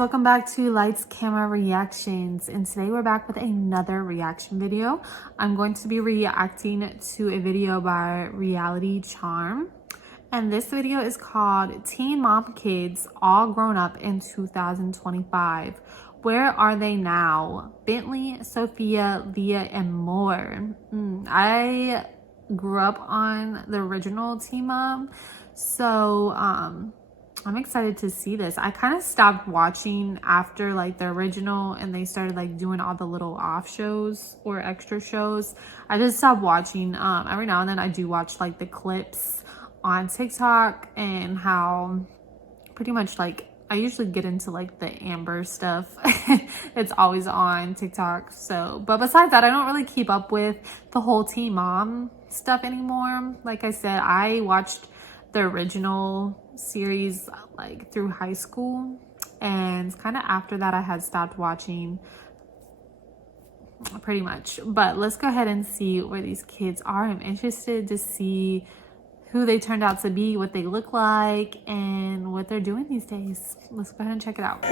welcome back to Lights Camera Reactions, and today we're back with another reaction video. I'm going to be reacting to a video by Reality Charm, and this video is called Teen Mom Kids All Grown Up in 2025. Where are they now? Bentley, Sophia, Leah, and more. I grew up on the original Teen Mom, so I'm excited to see this. I kind of stopped watching after like the original and they started like doing all the little off shows or extra shows. I just stopped watching. Every now and then I do watch like the clips on TikTok, and how pretty much like I usually get into like the Amber stuff. It's always on TikTok. So, but besides that, I don't really keep up with the whole Teen Mom stuff anymore. Like I said, I watched the original series like through high school, and kind of after that I had stopped watching pretty much. But let's go ahead and see where these kids are. I'm interested to see who they turned out to be, what they look like, and what they're doing these days. Let's go ahead and check it out.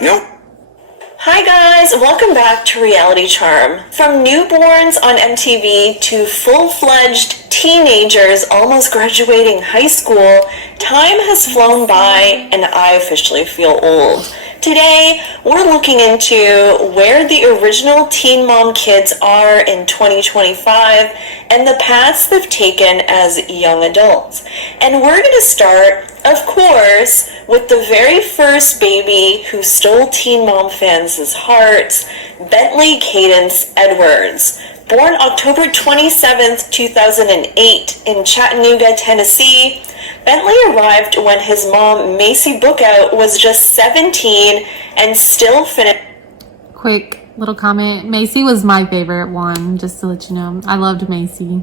Hi guys, welcome back to Reality Charm. From newborns on MTV to full-fledged teenagers almost graduating high school, time has flown by and I officially feel old. Today, we're looking into where the original Teen Mom kids are in 2025 and the paths they've taken as young adults. And we're going to start, of course, with the very first baby who stole Teen Mom fans' hearts, Bentley Cadence Edwards. Born October 27th, 2008 in Chattanooga, Tennessee, Bentley arrived when his mom, Macy Bookout, was just 17 and still Quick little comment. Macy was my favorite one, just to let you know. I loved Macy.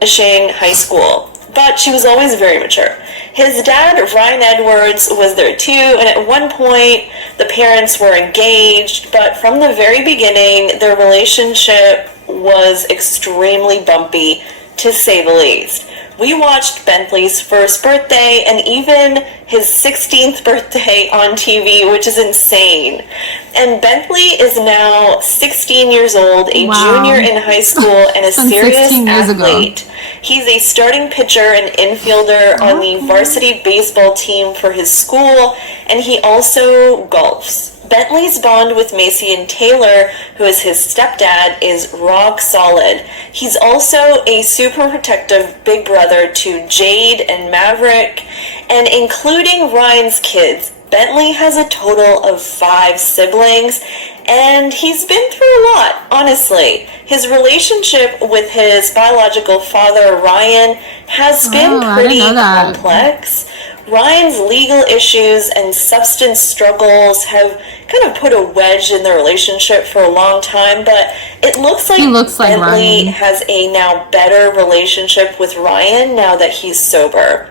finishing high school, but she was always very mature. His dad, Ryan Edwards, was there too, and at one point the parents were engaged, but from the very beginning their relationship was extremely bumpy, to say the least. We watched Bentley's first birthday and even his 16th birthday on TV, which is insane. And Bentley is now 16 years old, a junior in high school, and a serious athlete. He's a starting pitcher and infielder on the varsity baseball team for his school, and he also golfs. Bentley's bond with Macy and Taylor, who is his stepdad, is rock solid. He's also a super protective big brother to Jade and Maverick, and including Ryan's kids, Bentley has a total of 5 siblings, and he's been through a lot, honestly. His relationship with his biological father, Ryan, has been pretty complex. Ryan's legal issues and substance struggles have kind of put a wedge in the relationship for a long time, but it looks like Bentley has a now better relationship with Ryan now that he's sober.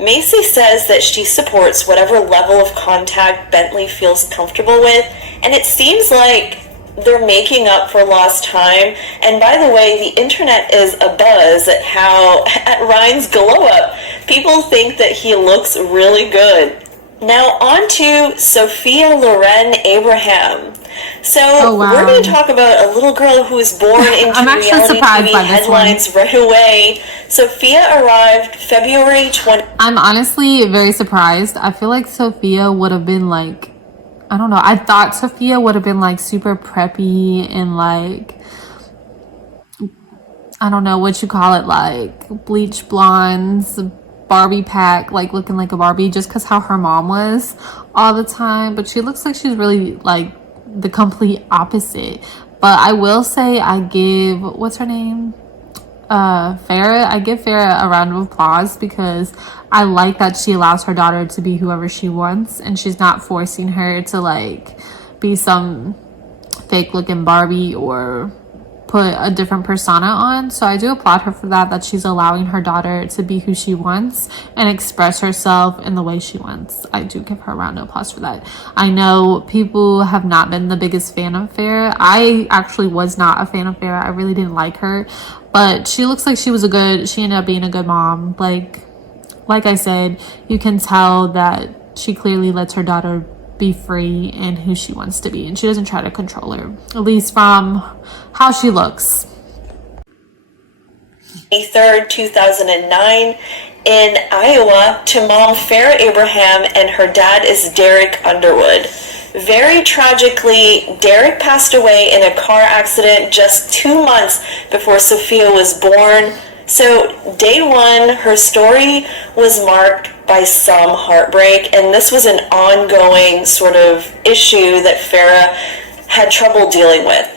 Macy says that she supports whatever level of contact Bentley feels comfortable with, and it seems like they're making up for lost time. And by the way, the internet is abuzz at how, at Ryan's glow up, people think that he looks really good. Now on to Sophia Loren Abraham. So we're going to talk about a little girl who was born into reality TV headlines right away. Sophia arrived February 20. I'm honestly very surprised. I feel like Sophia would have been like, I don't know. I thought Sophia would have been like super preppy and like, I don't know what you call it, like bleach blondes, Barbie pack, like looking like a Barbie, just because how her mom was all the time. But she looks like she's really like the complete opposite. But I will say I give, what's her name? Farrah. I give Farrah a round of applause because I like that she allows her daughter to be whoever she wants, and she's not forcing her to like be some fake looking Barbie or put a different persona on. So I do applaud her for that she's allowing her daughter to be who she wants and express herself in the way she wants. I do give her a round of applause for that. I know people have not been the biggest fan of Farrah. I actually was not a fan of Farrah. I really didn't like her, but she looks like she ended up being a good mom. Like I said, you can tell that she clearly lets her daughter be be free in who she wants to be, and she doesn't try to control her, at least from how she looks. 3rd, 2009 in Iowa to mom Farrah Abraham, and her dad is Derek Underwood. Very tragically, Derek passed away in a car accident just 2 months before Sophia was born. So day one, her story was marked by some heartbreak, and this was an ongoing sort of issue that Farrah had trouble dealing with.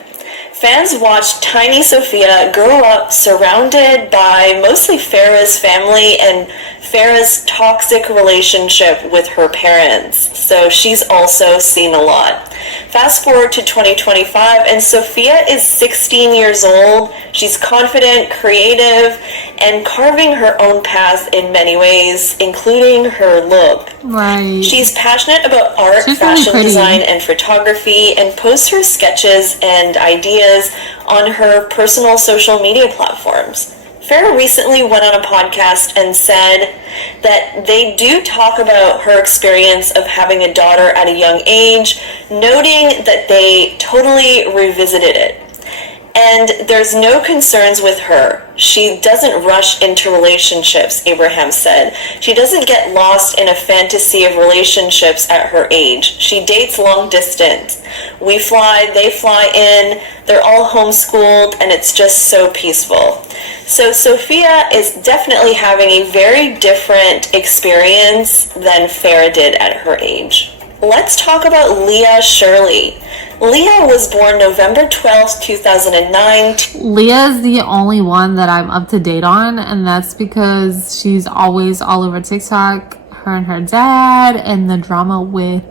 Fans watched tiny Sophia grow up surrounded by mostly Farrah's family and Farrah's toxic relationship with her parents. So she's also seen a lot. Fast forward to 2025, and Sophia is 16 years old. She's confident, creative, and carving her own path in many ways, including her look. Right. She's passionate about art, fashion design, and photography, and posts her sketches and ideas on her personal social media platforms. Farrah recently went on a podcast and said that they do talk about her experience of having a daughter at a young age, noting that they totally revisited it. And there's no concerns with her. She doesn't rush into relationships, Abraham said. She doesn't get lost in a fantasy of relationships at her age. She dates long distance. We fly, they fly in, they're all homeschooled, and it's just so peaceful. So Sophia is definitely having a very different experience than Farrah did at her age. Let's talk about Leah Shirley. Leah was born November 12th, 2009. Leah is the only one that I'm up to date on, and that's because she's always all over TikTok, her and her dad, and the drama with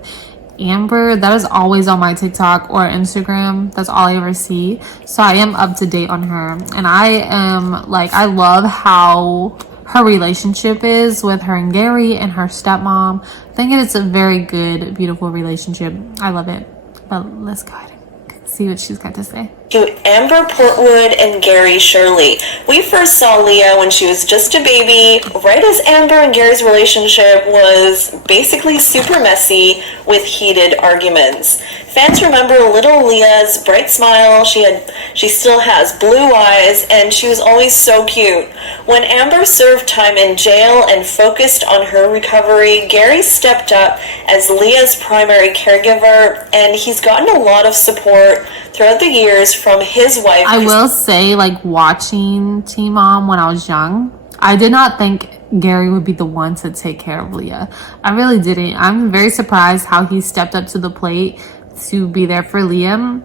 Amber. That is always on my TikTok or Instagram. That's all I ever see. So I am up to date on her, and I love how her relationship is with her and Gary and her stepmom. I think it's a very good, beautiful relationship. I love it. But let's go ahead and see what she's got to say. To Amber Portwood and Gary Shirley. We first saw Leah when she was just a baby, right as Amber and Gary's relationship was basically super messy with heated arguments. Fans remember little Leah's bright smile. She still has blue eyes, and she was always so cute. When Amber served time in jail and focused on her recovery, Gary stepped up as Leah's primary caregiver, and he's gotten a lot of support throughout the years from his wife. I will say, like, watching Teen Mom when I was young, I did not think Gary would be the one to take care of Leah. I really didn't. I'm very surprised how he stepped up to the plate to be there for Liam.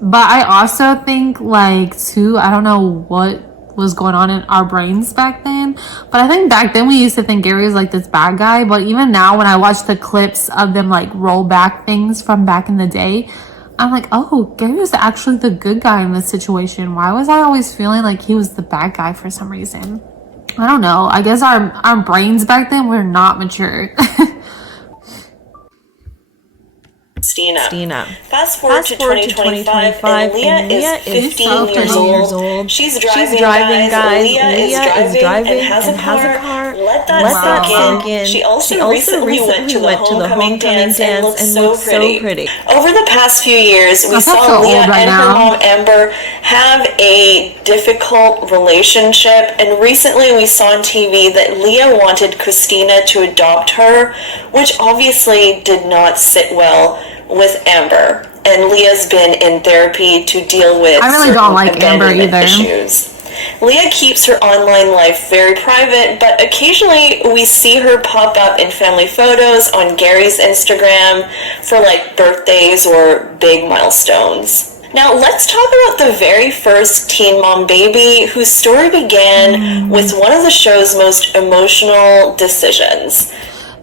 But I also think, like, too, I don't know what was going on in our brains back then, but I think back then we used to think Gary was like this bad guy. But even now, when I watch the clips of them like roll back things from back in the day, I'm like, oh, Gary was actually the good guy in this situation. Why was I always feeling like he was the bad guy for some reason? I don't know. I guess our brains back then were not mature. Stina. Fast forward to 2025, and Leah is 15 years old. She's driving, guys. Leah is driving and has a car. Let that sink in. She also recently went to the homecoming dance and looked so pretty. Over the past few years, we saw Leah and her mom Amber have a difficult relationship, and recently we saw on TV that Leah wanted Christina to adopt her, which obviously did not sit well with Amber, and Leah's been in therapy to deal with I really don't like Amber either. Issues. Leah keeps her online life very private, but occasionally we see her pop up in family photos on Gary's Instagram for like birthdays or big milestones. Now let's talk about the very first Teen Mom baby, whose story began with one of the show's most emotional decisions.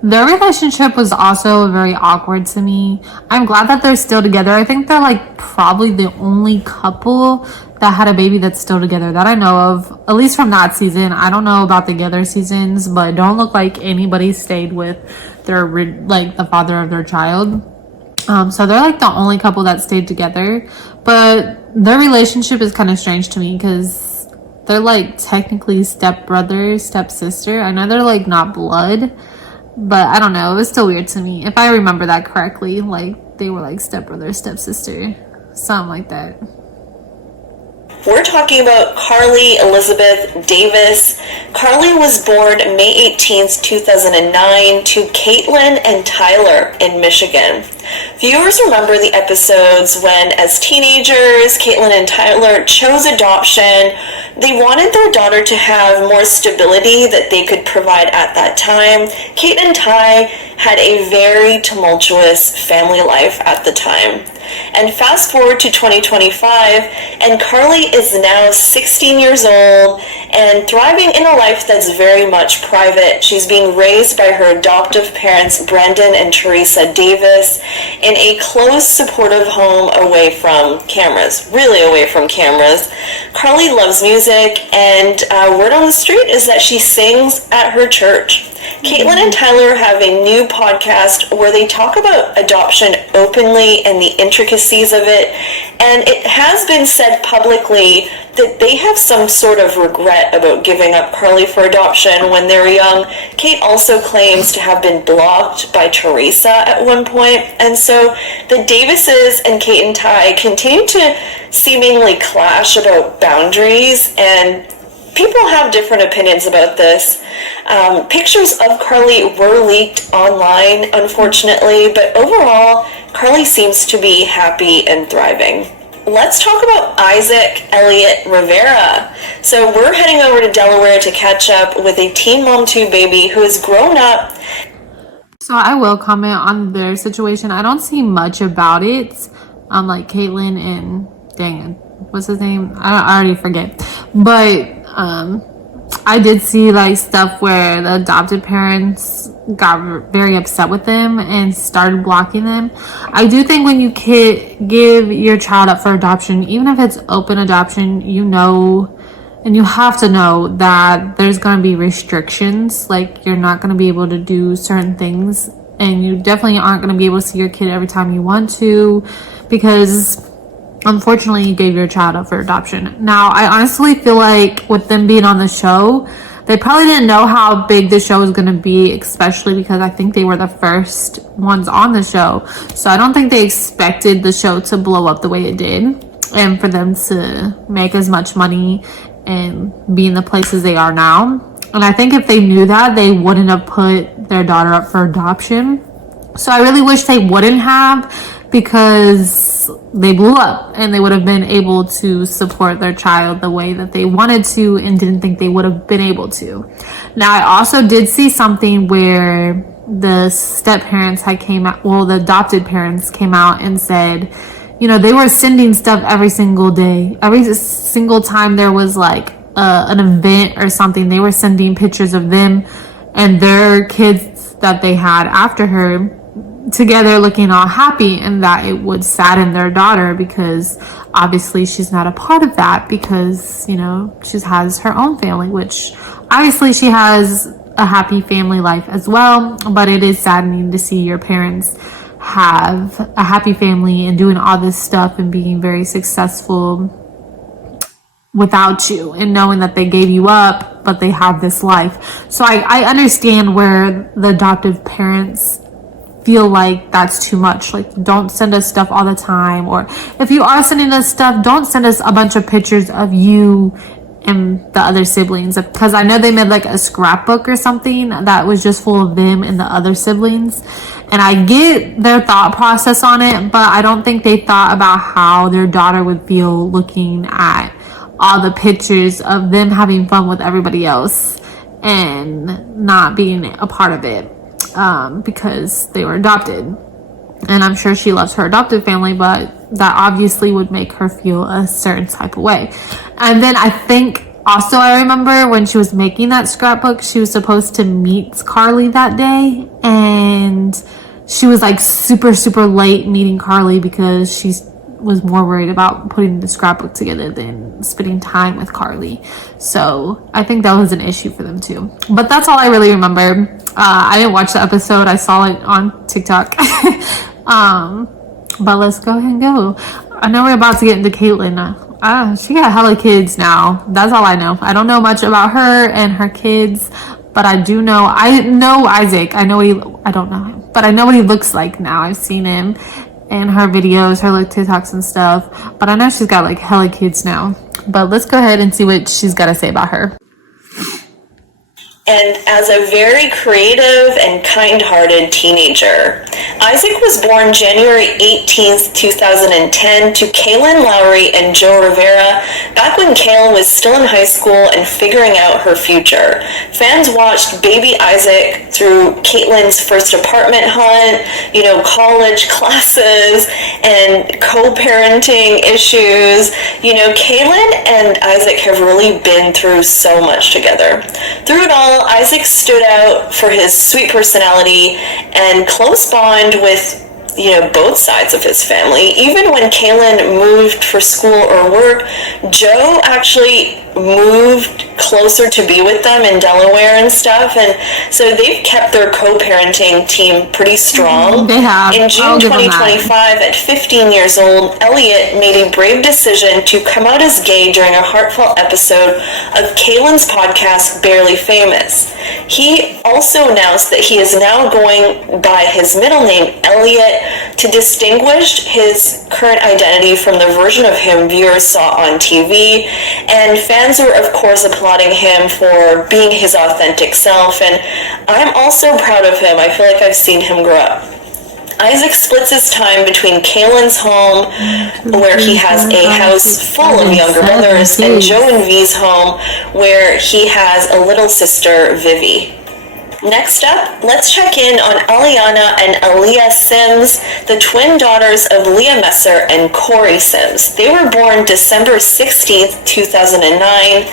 Their relationship was also very awkward to me. I'm glad that they're still together. I think they're like probably the only couple that had a baby that's still together that I know of, at least from that season. I don't know about the other seasons, but don't look like anybody stayed with their like the father of their child. So they're like the only couple that stayed together, but their relationship is kind of strange to me because they're like technically stepbrother, stepsister. I know they're like not blood, But I don't know, it was still weird to me. If I remember that correctly, like they were like stepbrother, stepsister, something like that. We're talking about Carly Elizabeth Davis. Carly was born May 18th, 2009 to Caitlin and Tyler in Michigan. Viewers remember the episodes when, as teenagers, Caitlin and Tyler chose adoption. They wanted their daughter to have more stability that they could provide at that time. Kate and Ty had a very tumultuous family life at the time. And fast forward to 2025, and Carly is now 16 years old and thriving in a life that's very much private. She's being raised by her adoptive parents, Brandon and Teresa Davis, in a close, supportive home away from cameras, really away from cameras. Carly loves music, and word on the street is that she sings at her church. Caitlin and Tyler have a new podcast where they talk about adoption openly and the intricacies of it, and it has been said publicly that they have some sort of regret about giving up Carly for adoption when they were young. Kate also claims to have been blocked by Teresa at one point, and so the Davises and Kate and Ty continue to seemingly clash about boundaries, and people have different opinions about this. Pictures of Carly were leaked online, unfortunately, but overall, Carly seems to be happy and thriving. Let's talk about Isaac Elliott Rivera. So we're heading over to Delaware to catch up with a teen mom 2 baby who has grown up. So I will comment on their situation. I don't see much about it. Like Caitlin and, dang it, what's his name? I already forget. But I did see like stuff where the adopted parents got very upset with them and started blocking them. I do think when you give your child up for adoption, even if it's open adoption, you know, and you have to know that there's going to be restrictions. Like you're not going to be able to do certain things, and you definitely aren't going to be able to see your kid every time you want to, because unfortunately you gave your child up for adoption. Now, I honestly feel like with them being on the show, they probably didn't know how big the show was going to be, especially because I think they were the first ones on the show. So I don't think they expected the show to blow up the way it did and for them to make as much money and be in the places they are now. And I think if they knew that, they wouldn't have put their daughter up for adoption. So I really wish they wouldn't have, because they blew up and they would have been able to support their child the way that they wanted to and didn't think they would have been able to. Now, I also did see something where the step parents the adopted parents came out and said, you know, they were sending stuff every single day. Every single time there was like an event or something, they were sending pictures of them and their kids that they had after her together looking all happy, and that it would sadden their daughter because obviously she's not a part of that, because, you know, she has her own family, which obviously she has a happy family life as well, but it is saddening to see your parents have a happy family and doing all this stuff and being very successful without you, and knowing that they gave you up but they have this life. So I understand where the adoptive parents feel like that's too much. Like, don't send us stuff all the time, or if you are sending us stuff, don't send us a bunch of pictures of you and the other siblings, because I know they made like a scrapbook or something that was just full of them and the other siblings, and I get their thought process on it, but I don't think they thought about how their daughter would feel looking at all the pictures of them having fun with everybody else and not being a part of it. Because they were adopted, and I'm sure she loves her adopted family, but that obviously would make her feel a certain type of way. And then I think also, I remember when she was making that scrapbook, she was supposed to meet Carly that day, and she was like super late meeting Carly because she was more worried about putting the scrapbook together than spending time with Carly. So I think that was an issue for them too. But that's all I really remember. I didn't watch the episode. I saw it on TikTok. But let's go ahead and go. I know we're about to get into Caitlin. She got hella kids now. That's all I know. I don't know much about her and her kids, but I know Isaac. I don't know him, but I know what he looks like now. I've seen him in her videos, her like TikToks and stuff, but I know she's got like hella kids now. But let's go ahead and see what she's got to say about her. And as a very creative and kind-hearted teenager, Isaac was born January 18th, 2010 to Kaylin Lowry and Joe Rivera back when Kayl was still in high school and figuring out her future. Fans watched baby Isaac through Caitlin's first apartment hunt, college classes, and co-parenting issues. Kaylin and Isaac have really been through so much together. Through it all, Isaac stood out for his sweet personality and close bond with both sides of his family. Even when Kaylin moved for school or work, Joe actually moved closer to be with them in Delaware and stuff, and so they've kept their co-parenting team pretty strong. They have. In June 2025, at 15 years old, Elliot made a brave decision to come out as gay during a heartfelt episode of Kaylin's podcast, Barely Famous. He also announced that he is now going by his middle name, Elliot, to distinguish his current identity from the version of him viewers saw on TV, and fans were of course applauding him for being his authentic self, and I'm also proud of him. I feel like I've seen him grow up. Isaac splits his time between Kaylin's home, where he has a house full of younger brothers, and Joe and V's home, where he has a little sister, Vivi. Next up, let's check in on Aliana and Aaliyah Sims, the twin daughters of Leah Messer and Corey Sims. They were born December 16th, 2009.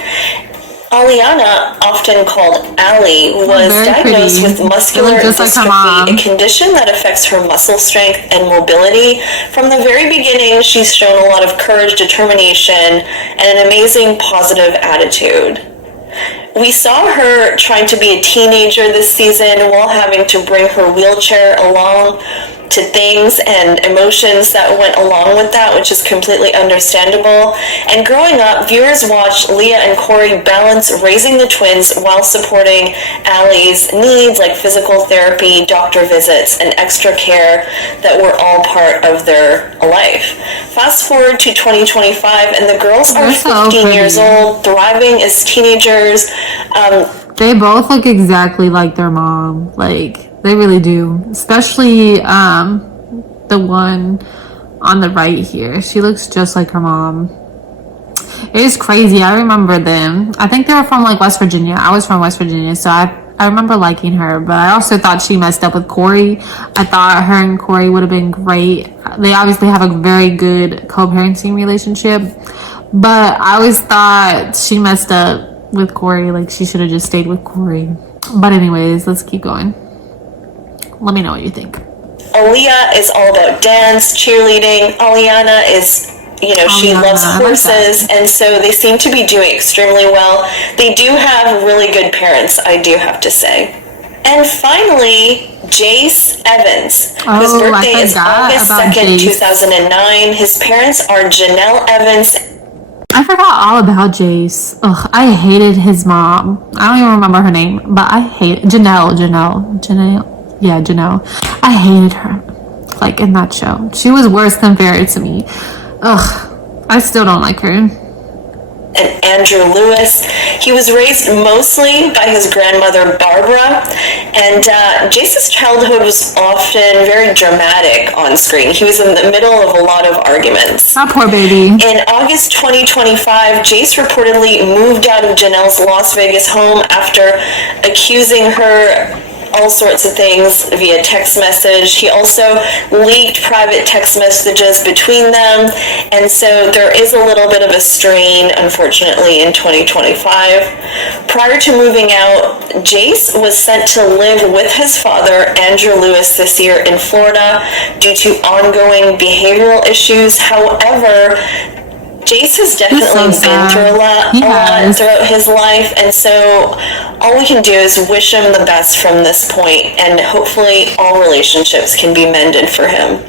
Aliana, often called Allie, was diagnosed with muscular dystrophy, a condition that affects her muscle strength and mobility. From the very beginning, she's shown a lot of courage, determination, and an amazing positive attitude. We saw her trying to be a teenager this season while having to bring her wheelchair along to things and emotions that went along with that, which is completely understandable. And growing up, viewers watched Leah and Corey balance raising the twins while supporting Allie's needs like physical therapy, doctor visits, and extra care that were all part of their life. Fast forward to 2025, and the girls are 15 years old, thriving as teenagers. They both look exactly like their mom. They really do. Especially the one on the right here. She looks just like her mom. It is crazy. I remember them. I think they were from West Virginia. I was from West Virginia, so I remember liking her. But I also thought she messed up with Corey. I thought her and Corey would have been great. They obviously have a very good co-parenting relationship. But I always thought she messed up with Corey. She should have just stayed with Corey. But anyways, let's keep going. Let me know what you think. Aaliyah is all about dance, cheerleading. Aliana is, she loves horses, and so they seem to be doing extremely well. They do have really good parents, I do have to say. And finally, Jace Evans, whose birthday is August 2nd, 2009. His parents are Janelle Evans. I forgot all about Jace. Ugh, I hated his mom. I don't even remember her name, but I hate Janelle. Yeah, Janelle. I hated her. In that show. She was worse than Fairy to me. Ugh. I still don't like her. And Andrew Lewis. He was raised mostly by his grandmother, Barbara. And Jace's childhood was often very dramatic on screen. He was in the middle of a lot of arguments. That poor baby. In August 2025, Jace reportedly moved out of Janelle's Las Vegas home after accusing her all sorts of things via text message. He also leaked private text messages between them, and so there is a little bit of a strain, unfortunately, in 2025. Prior to moving out, Jace was sent to live with his father, Andrew Lewis, this year in Florida due to ongoing behavioral issues. However, Jace has definitely been through a lot throughout his life, and so all we can do is wish him the best from this point, and hopefully all relationships can be mended for him.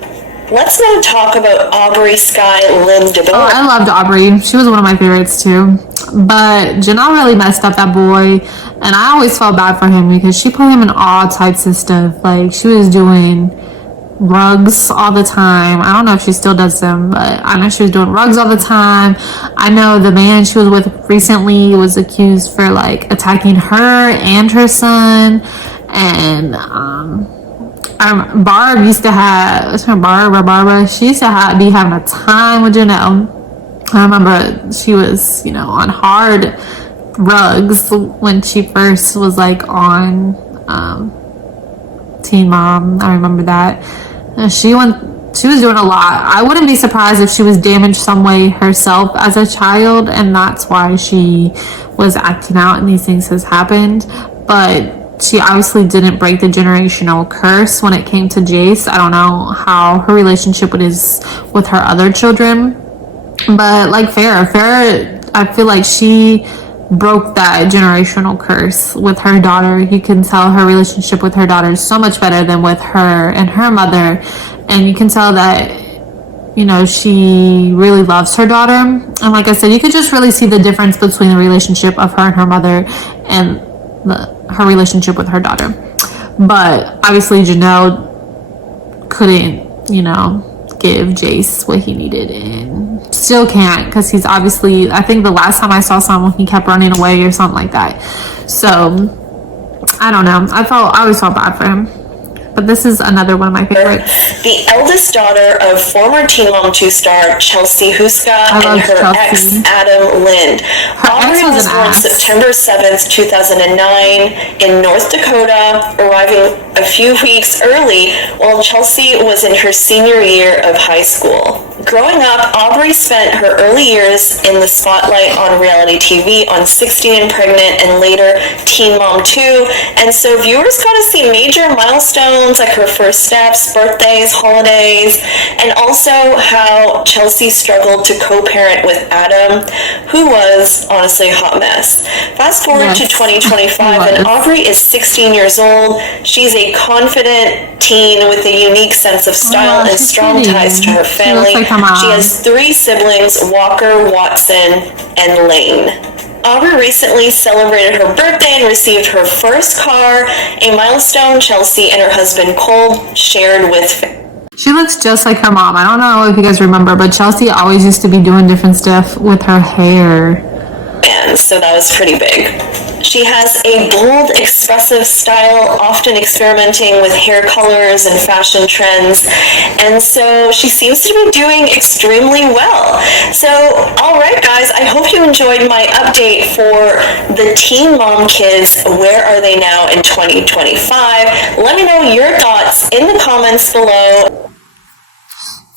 Let's now talk about Aubrey Sky Lynn DeBoer. Oh, I loved Aubrey. She was one of my favorites too. But Janelle really messed up that boy. And I always felt bad for him because she put him in all types of stuff. Like, she was doing rugs all the time. I don't know if she still does them, but I know she was doing rugs all the time. I know the man she was with recently was accused for like attacking her and her son. And Barb used to have, what's her, Barbara, she used to be having a time with Janelle. I remember she was, you know, on hard rugs when she first was like on Teen Mom. I remember that. She was doing a lot. I wouldn't be surprised if she was damaged some way herself as a child, and that's why she was acting out and these things has happened. But she obviously didn't break the generational curse when it came to Jace. I don't know how her relationship is with her other children, but like Farrah, I feel like she broke that generational curse with her daughter. You can tell her relationship with her daughter is so much better than with her and her mother, and you can tell that, you know, she really loves her daughter. And like I said, you could just really see the difference between the relationship of her and her mother and her relationship with her daughter. But obviously Janelle couldn't, you know, give Jace what he needed, and still can't, because he's obviously, I think the last time I saw someone, he kept running away or something like that. So I don't know, I always felt bad for him. But this is another one of my favorites. The eldest daughter of former Teen Mom 2 star Chelsea Huska and her ex Adam Lind. Aubrey was born September 7th, 2009 in North Dakota, arriving a few weeks early while Chelsea was in her senior year of high school. Growing up, Aubrey spent her early years in the spotlight on reality TV on 16 and Pregnant and later Teen Mom 2, and so viewers got to see major milestones like her first steps, birthdays, holidays, and also how Chelsea struggled to co-parent with Adam, who was honestly a hot mess. Fast forward to 2025 and Aubrey is 16 years old. She's a confident teen with a unique sense of style and strong ties to her family. She has 3 siblings, Walker, Watson, and Lane. Aubrey recently celebrated her birthday and received her first car, a milestone Chelsea and her husband Cole shared with fans. She looks just like her mom. I don't know if you guys remember, but Chelsea always used to be doing different stuff with her hair. And so that was pretty big. She has a bold, expressive style, often experimenting with hair colors and fashion trends, and so she seems to be doing extremely well. So, alright guys, I hope you enjoyed my update for the Teen Mom kids. Where are they now in 2025? Let me know your thoughts in the comments below.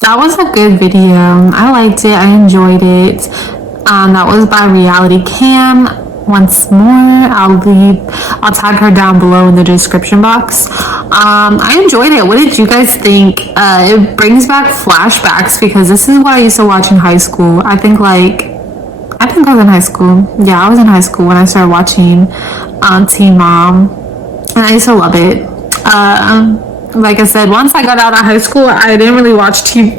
That was a good video. I liked it. I enjoyed it. That was by Reality Cam. Once more, I'll tag her down below in the description box. I enjoyed it. What did you guys think? It brings back flashbacks because this is what I used to watch in high school. I think I was in high school. Yeah, I was in high school when I started watching Teen Mom, and I used to love it. Like I said, once I got out of high school, I didn't really watch TV.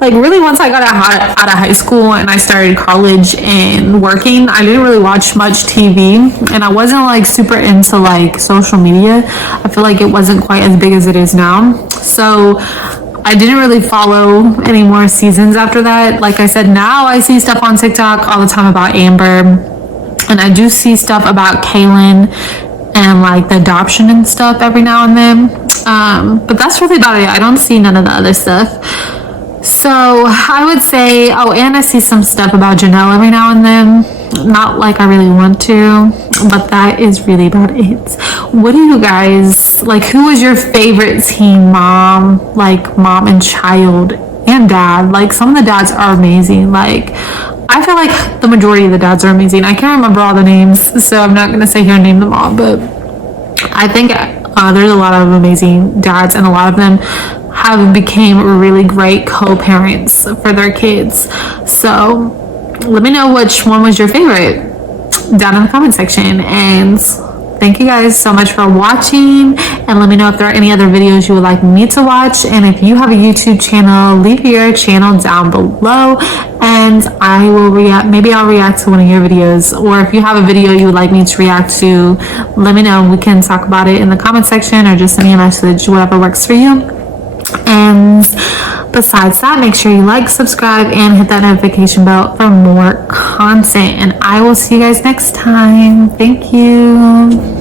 Like, really, once I got out of high school and I started college and working, I didn't really watch much TV, and I wasn't like super into like social media. I feel like it wasn't quite as big as it is now, so I didn't really follow any more seasons after that. Like I said, now I see stuff on TikTok all the time about Amber, and I do see stuff about Kaylin and like the adoption and stuff every now and then. But that's really about it. I don't see none of the other stuff. So I would say, oh, and I see some stuff about Janelle every now and then. Not like I really want to, but that is really about it. What do you guys, like, who is your favorite Teen Mom? Like, mom and child and dad. Like, some of the dads are amazing. Like, I feel like the majority of the dads are amazing. I can't remember all the names, so I'm not going to sit here and name them all, but I think there's a lot of amazing dads, and a lot of them have became really great co-parents for their kids. So let me know which one was your favorite down in the comment section, and thank you guys so much for watching, and let me know if there are any other videos you would like me to watch. And if you have a YouTube channel, leave your channel down below and I will react. Maybe I'll react to one of your videos, or if you have a video you would like me to react to, let me know. We can talk about it in the comment section or just send me a message, whatever works for you. And besides that, make sure you like, subscribe, and hit that notification bell for more content. And I will see you guys next time. Thank you.